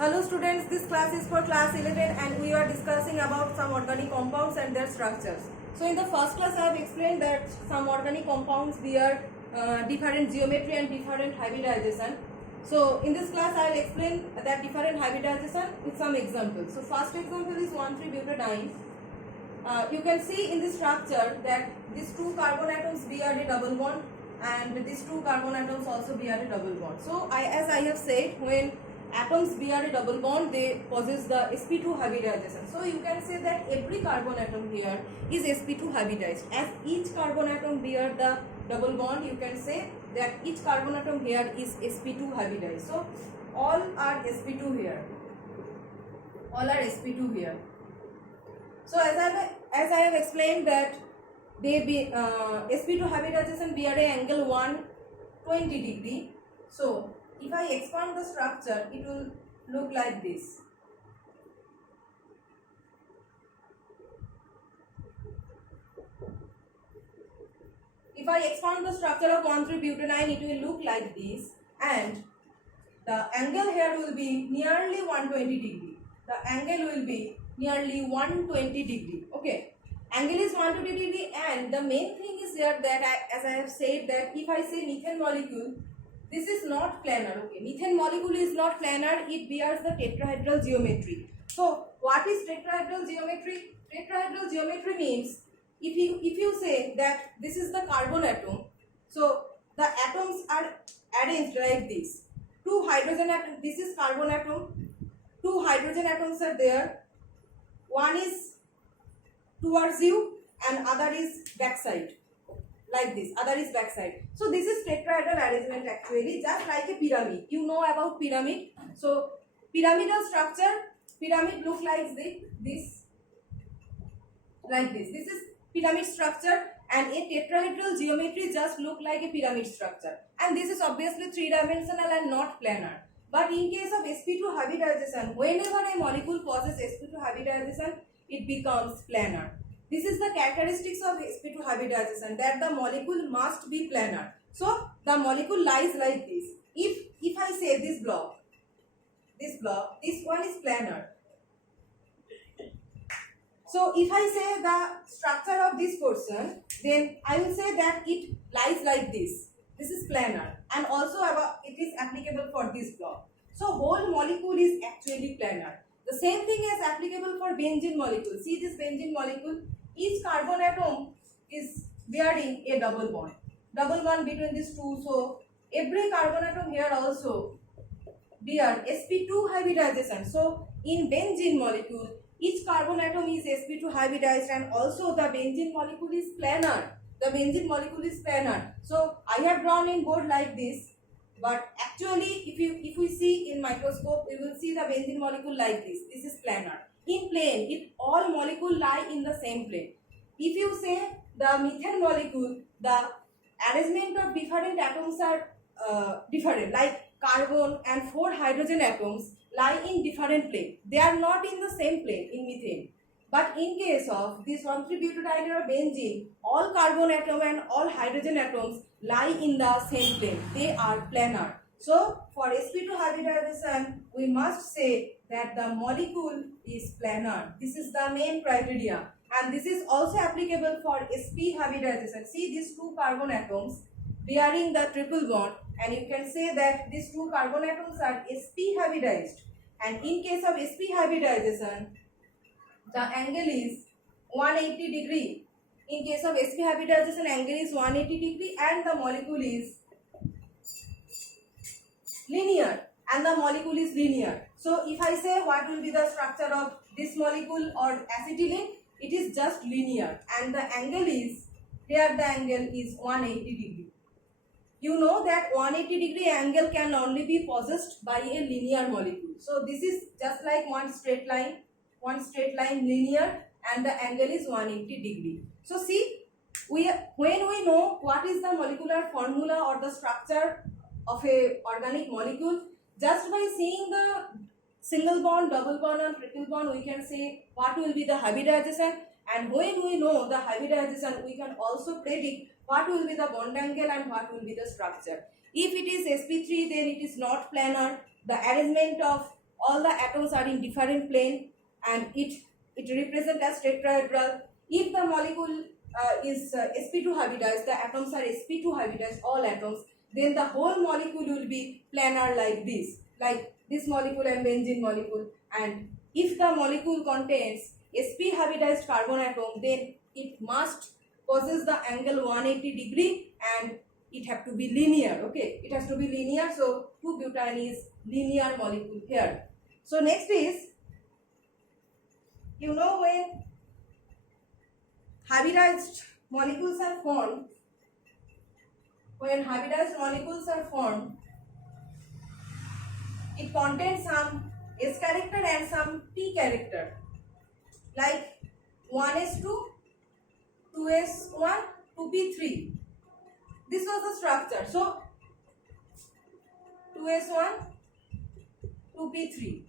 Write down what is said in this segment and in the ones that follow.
Hello students, this class is for class 11 and we are discussing about some organic compounds and their structures. So in the first class I have explained that some organic compounds bear different geometry and different hybridization. So in this class I will explain that different hybridization with some examples. So first example is 1,3-butadiene. You can see in the structure that these two carbon atoms bear a double bond and these two carbon atoms also bear a double bond. So as I have said, when atoms bear a double bond, they possess the sp2 hybridization. So you can say that every carbon atom here is sp2 hybridized. As each carbon atom bear the double bond, you can say that each carbon atom here is sp2 hybridized. So all are sp2 here. All are sp2 here. So as I have explained that they be sp2 hybridization bear a angle 120 degree. So if I expand the structure, it will look like this. If I expand the structure of 1,3-butadiene, it will look like this, and the angle here will be nearly 120 degree. The angle will be nearly 120 degree. Okay, angle is 120 degree, and the main thing is here that as I have said that if I say methane molecule, this is not planar. Okay, methane molecule is not planar. It bears the tetrahedral geometry. So what is tetrahedral geometry? Tetrahedral geometry means if you say that this is the carbon atom, so the atoms are arranged like this. Two hydrogen atoms. This is carbon atom. Two hydrogen atoms are there. One is towards you and other is backside. Like this, other is backside. So this is tetrahedral arrangement actually, just like a pyramid. You know about pyramid. So pyramidal structure, pyramid look like this, like this. This is pyramid structure, and a tetrahedral geometry just look like a pyramid structure. And this is obviously three-dimensional and not planar. But in case of sp2 hybridization, whenever a molecule possesses sp2 hybridization, it becomes planar. This is the characteristics of sp2 hybridization, that the molecule must be planar. So the molecule lies like this. If I say this block, this one is planar. So if I say the structure of this portion, then I will say that it lies like this. This is planar, and also it is applicable for this block. So whole molecule is actually planar. The same thing is applicable for benzene molecule. See this benzene molecule. Each carbon atom is bearing a double bond between these two. So every carbon atom here also bear sp2 hybridization. So in benzene molecule, each carbon atom is sp2 hybridized, and also the benzene molecule is planar. The benzene molecule is planar. So I have drawn in board like this, but actually if we see in microscope, we will see the benzene molecule like this. This is planar. In plane, all molecules lie in the same plane. If you say the methane molecule, the arrangement of different atoms are different, like carbon and 4 hydrogen atoms lie in different plane. They are not in the same plane in methane. But in case of this 1,3-butadiene or benzene, all carbon atom and all hydrogen atoms lie in the same plane. They are planar. So for sp2 hybridization, we must say that the molecule is planar. This is the main criteria, and this is also applicable for sp hybridization. See these two carbon atoms bearing the triple bond, and you can say that these two carbon atoms are sp hybridized, and in case of sp hybridization, the angle is 180 degree. In case of sp hybridization, angle is 180 degree, and the molecule is linear, and the molecule is linear. So if I say what will be the structure of this molecule or acetylene, it is just linear, and the angle is, here the angle is 180 degree. You know that 180 degree angle can only be possessed by a linear molecule. So this is just like one straight line linear, and the angle is 180 degree. So see, when we know what is the molecular formula or the structure of a organic molecule, just by seeing the single bond, double bond and triple bond, we can say what will be the hybridization, and when we know the hybridization, we can also predict what will be the bond angle and what will be the structure. If it is sp3, then it is not planar. The arrangement of all the atoms are in different plane and it represents as tetrahedral. If the molecule is sp2 hybridized, the atoms are sp2 hybridized, all atoms, then the whole molecule will be planar like this molecule and benzene molecule. And if the molecule contains sp hybridized carbon atom, then it must possess the angle 180 degree and it have to be linear. Okay, it has to be linear, so 2-butane is linear molecule here. So next is, you know, when hybridized molecules are formed, it contains some S character and some P character, like 1s2, 2s1, 2p3. This was the structure. So 2s1, 2p3.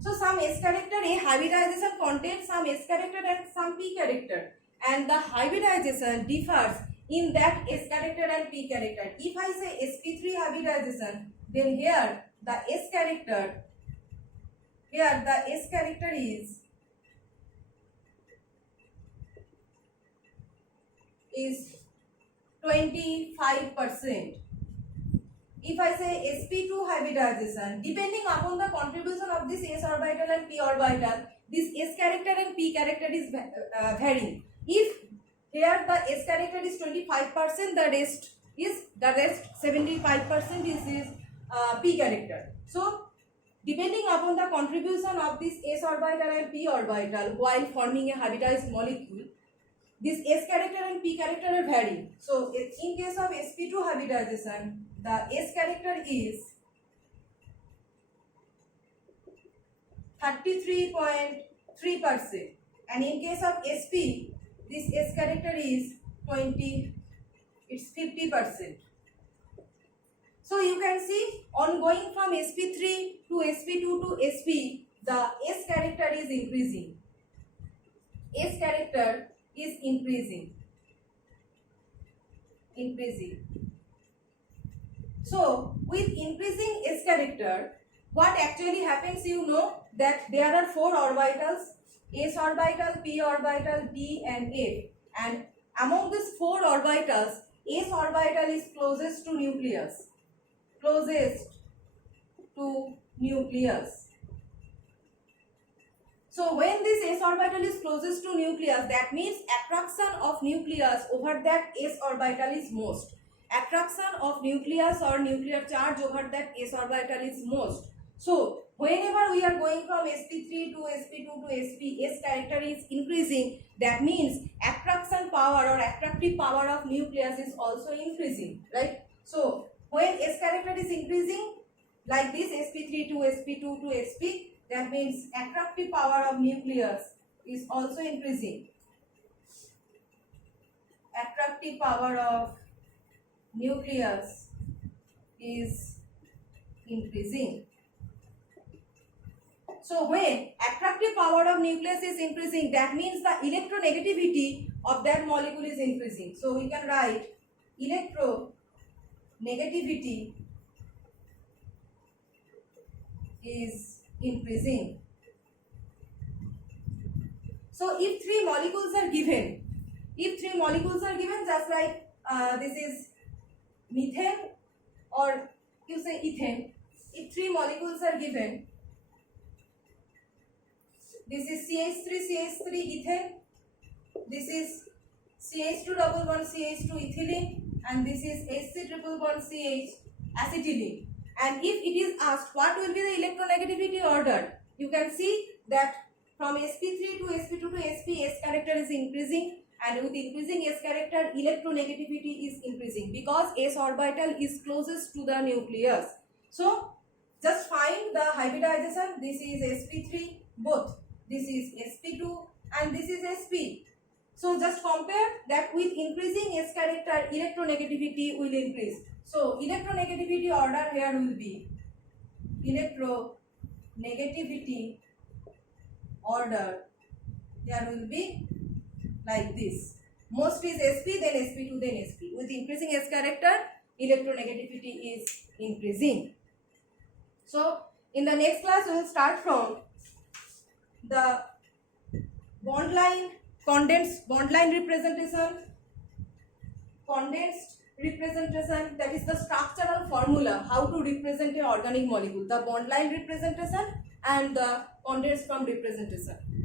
So some S character, a hybridization contains some S character and some P character, and the hybridization differs in that S character and P character. If I say sp3 hybridization, then here the S character is 25%. If I say sp2 hybridization, depending upon the contribution of this s orbital and p orbital, this s character and p character is varying. If here the s character is 25%, the rest 75% is p character. So depending upon the contribution of this s orbital and p orbital while forming a hybridized molecule, this S character and P character are varying. So in case of sp2 hybridization, the S character is 33.3%, and in case of sp, this S character is 50%. So you can see, on going from sp3 to sp2 to sp, the S character is increasing. S character is increasing. So with increasing S character, what actually happens, you know that there are 4 orbitals, S orbital, P orbital, D and F, and among these 4 orbitals, S orbital is closest to nucleus. So when this S orbital is closest to nucleus, that means attraction of nucleus over that S orbital is most. Attraction of nucleus or nuclear charge over that S orbital is most. So whenever we are going from sp3 to sp2 to sp, S character is increasing. That means attraction power or attractive power of nucleus is also increasing, right? So when S character is increasing, like this sp3 to sp2 to sp, that means attractive power of nucleus is also increasing. Attractive power of nucleus is increasing. So when attractive power of nucleus is increasing, that means the electronegativity of that molecule is increasing. So we can write electronegativity is increasing. So if 3 molecules are given, just like this is methane or you say ethane, if 3 molecules are given, this is CH3 ethane, this is CH2 double bond CH2 ethylene, and this is HC triple bond CH acetylene. And if it is asked what will be the electronegativity order, you can see that from sp3 to sp2 to sp, S character is increasing, and with increasing S character, electronegativity is increasing because S orbital is closest to the nucleus. So just find the hybridization. This is sp3, both. This is sp2 and this is sp. So just compare that with increasing S character, electronegativity will increase. So electronegativity order here will be electronegativity order here will be like this. Most is sp, then sp2, then sp. With increasing S character, electronegativity is increasing. So in the next class we will start from the bond line, condensed bond line representation, condensed representation, that is the structural formula, how to represent an organic molecule, the bond line representation and the condensed form representation.